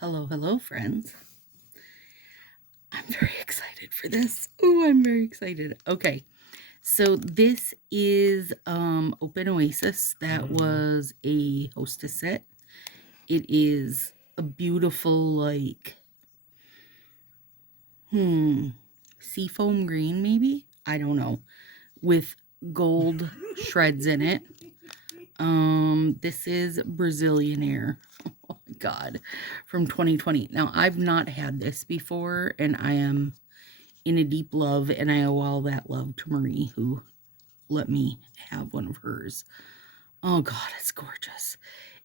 Hello, hello, friends. I'm very excited for this. Oh, I'm very excited. Okay, so this is Open Oasis. That was a hostess set. It is a beautiful, like, seafoam green, maybe? I don't know. With gold shreds in it. This is Brazilian Air. Oh my God, from 2020. Now, I've not had this before, and I am in a deep love, and I owe all that love to Marie, who let me have one of hers. Oh God, it's gorgeous.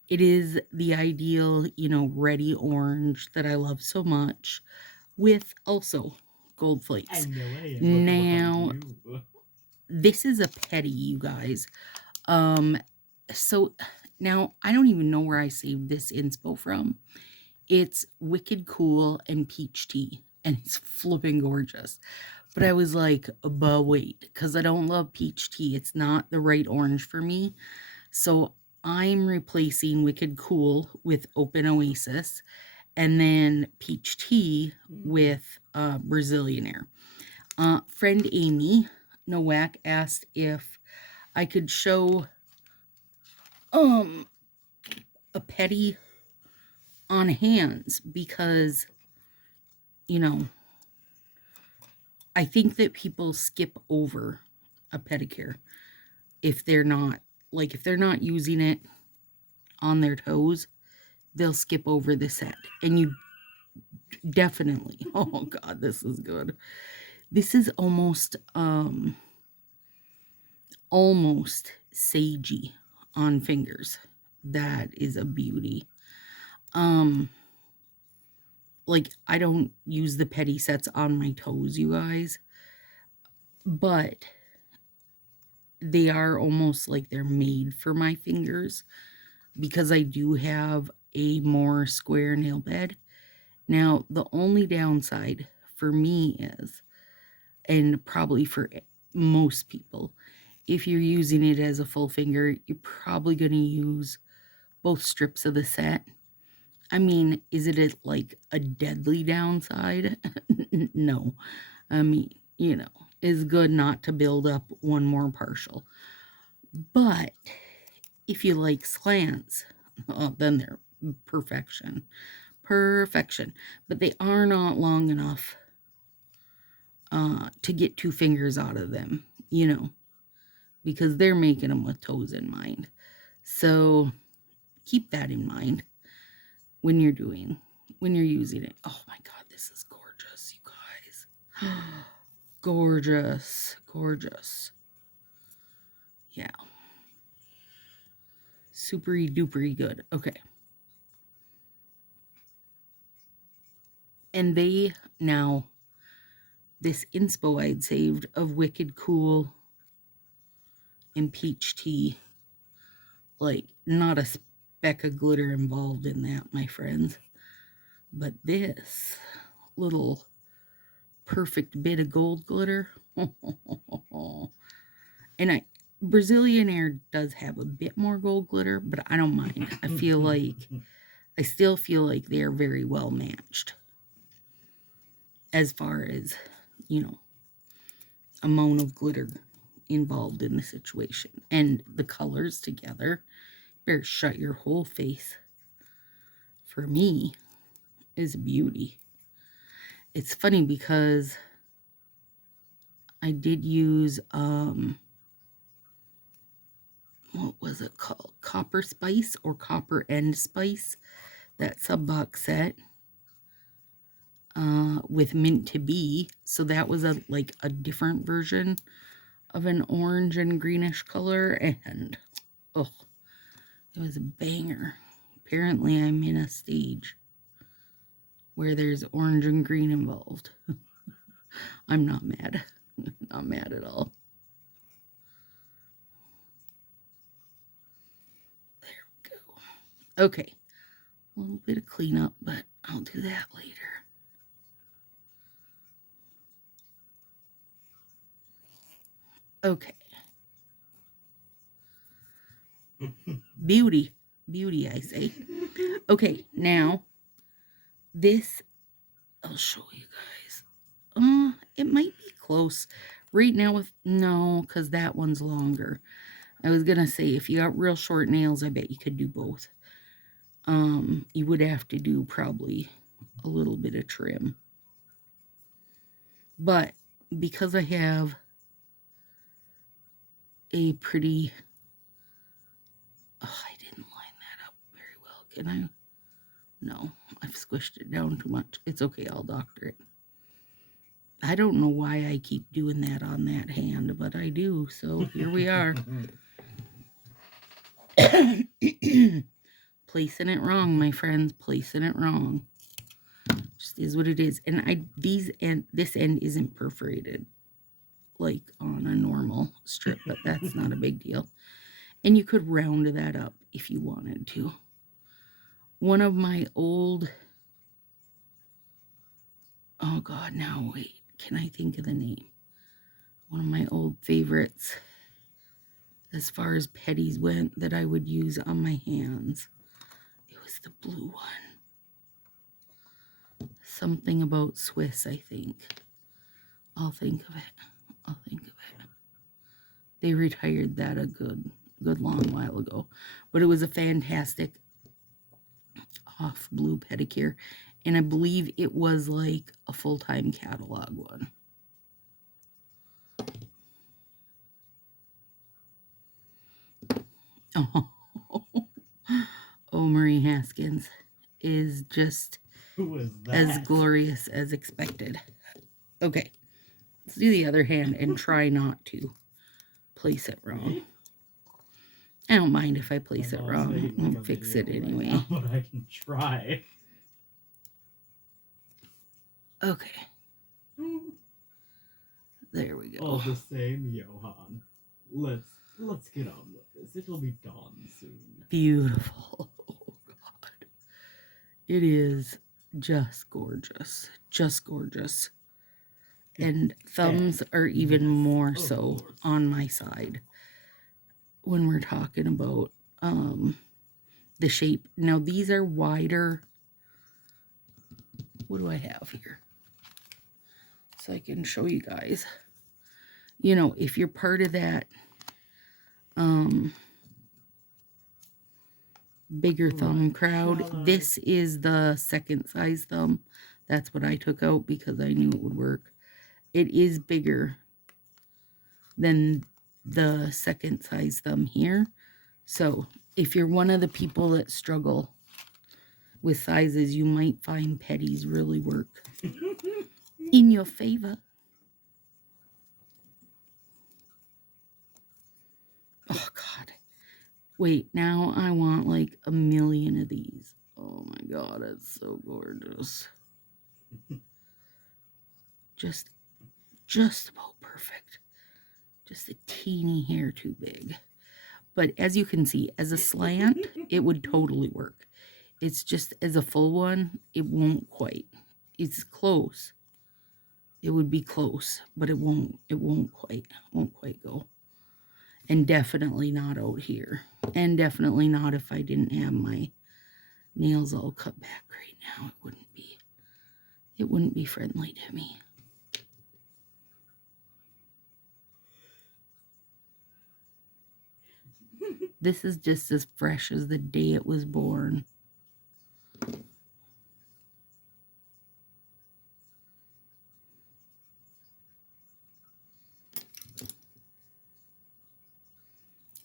It is the ideal, ready orange that I love so much, with also gold flakes. Now, this is a pedi, you guys. So now I don't even know where I saved this inspo from. It's Wicked Cool and Peach Tea, and it's flipping gorgeous. But I was like, but wait, because I don't love peach tea. It's not the right orange for me. So I'm replacing Wicked Cool with Open Oasis, and then peach tea with Brazilian Air. Friend Amy Nowak asked if I could show a pedi on hands because, you know, I think that people skip over a pedicure if they're not using it on their toes, they'll skip over the set. And you definitely, oh God, this is good. This is almost sagey on fingers. That is a beauty. Like, I don't use the pedi sets on my toes, you guys, but they are almost like they're made for my fingers because I do have a more square nail bed. Now, the only downside for me is, and probably for most people, if you're using it as a full finger, you're probably going to use both strips of the set. I mean, is it like a deadly downside? No. I mean, it's good not to build up one more partial. But if you like slants, then they're perfection. Perfection. But they are not long enough to get two fingers out of them, because they're making them with toes in mind. So keep that in mind when you're using it. Oh my God, this is gorgeous, you guys. Gorgeous, gorgeous. Yeah. Supery dupery good. Okay. And this inspo I'd saved of Wicked Cool and Peach Tea, like, not a speck of glitter involved in that, my friends. But this little perfect bit of gold glitter. And Brazilian Air does have a bit more gold glitter, but I don't mind. I still feel like they are very well matched as far as, amount of glitter involved in the situation. And the colors together, better shut your whole face. For me, is beauty. It's funny because I did use what was it called? Copper Spice or Copper End Spice, that sub box set with Mint to Be. So that was a different version of an orange and greenish color, and oh, it was a banger. Apparently I'm in a stage where there's orange and green involved. I'm not mad. Not mad at all. There we go. Okay. A little bit of cleanup, but I'll do that later. Okay. Beauty. Beauty, I say. Okay, now This, I'll show you guys. It might be close right now with, no, because that one's longer. I was gonna say, if you got real short nails, I bet you could do both. You would have to do probably a little bit of trim. But because I have a pretty, oh, I didn't line that up very well. Can I? No, I've squished it down too much. It's okay, I'll doctor it. I don't know why I keep doing that on that hand, but I do, so here we are. Placing it wrong, my friends, placing it wrong. Just is what it is. And this end isn't perforated like on a normal strip, but that's not a big deal. And you could round that up if you wanted to. One of my old, oh God, now wait, can I think of the name? One of my old favorites as far as pedis went that I would use on my hands. It was the blue one. Something about Swiss, I think. I'll think of it. I'll think of it. They retired that a good long while ago. But it was a fantastic off blue pedicure. And I believe it was like a full-time catalog one. Oh, oh, Marie Haskins is just as glorious as expected. Okay, let's do the other hand and try not to place it wrong. I don't mind if I place it wrong. I'll fix it anyway. Right now, but I can try. Okay. There we go. All the same, Johan. Let's get on with this. It'll be dawn soon. Beautiful. Oh God. It is just gorgeous. Just gorgeous. And thumbs are even more so on my side when we're talking about the shape. Now these are wider. What do I have here? So I can show you guys. You know, if you're part of that bigger thumb crowd, this is the second size thumb. That's what I took out because I knew it would work. It is bigger than the second size thumb here. So if you're one of the people that struggle with sizes, you might find pedis really work in your favor. Oh God. Wait, now I want like a million of these. Oh my God, it's so gorgeous. Just about perfect. Just a teeny hair too big. But as you can see, as a slant, it would totally work. It's just as a full one, it won't quite. It's close. It would be close, but it won't quite go. And definitely not out here. And definitely not if I didn't have my nails all cut back right now. It wouldn't be friendly to me. This is just as fresh as the day it was born.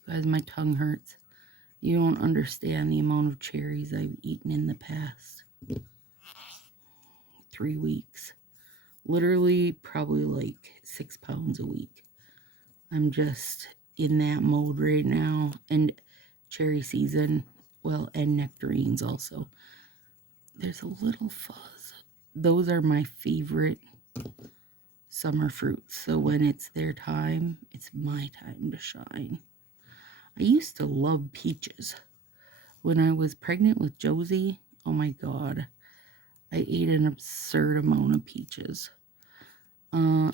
Guys, my tongue hurts. You don't understand the amount of cherries I've eaten in the past 3 weeks. Literally, probably like 6 pounds a week. I'm just in that mode right now. And cherry season, well, and nectarines also. There's a little fuzz. Those are my favorite summer fruits. So when it's their time, it's my time to shine. I used to love peaches. When I was pregnant with Josie, oh my God, I ate an absurd amount of peaches.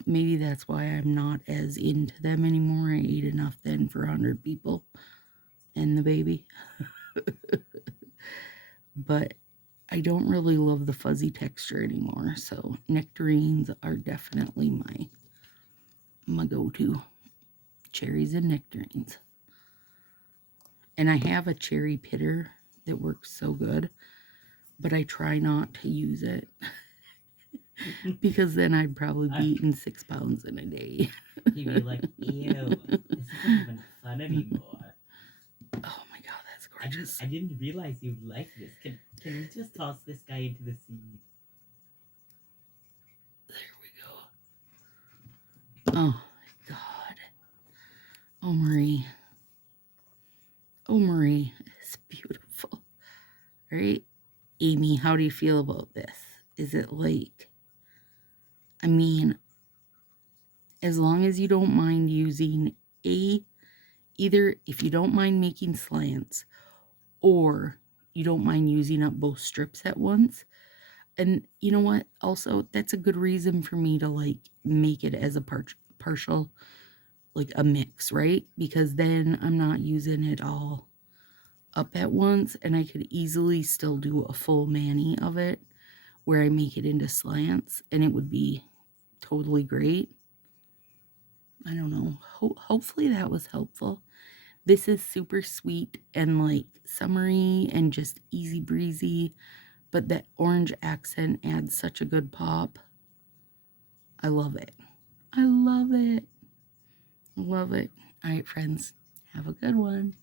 Maybe that's why I'm not as into them anymore. I ate enough then for 100 people and the baby. But I don't really love the fuzzy texture anymore, so nectarines are definitely my go-to. Cherries and nectarines. And I have a cherry pitter that works so good, but I try not to use it because then I'd probably be eating 6 pounds in a day. He'd be like, ew, this isn't even fun anymore. Oh my god, that's gorgeous. I didn't realize you'd like this. Can we just toss this guy into the sea? There we go. Oh my god. Oh, Marie. Oh, Marie. It's beautiful. Right? Amy, how do you feel about this? Is it like, I mean, as long as you don't mind using either if you don't mind making slants or you don't mind using up both strips at once. And you know what? Also, that's a good reason for me to like make it as a partial, like a mix, right? Because then I'm not using it all up at once and I could easily still do a full mani of it where I make it into slants and it would be totally great. I don't know. Hopefully that was helpful. This is super sweet and like summery and just easy breezy, but that orange accent adds such a good pop. I love it. I love it. I love it. All right, friends, have a good one.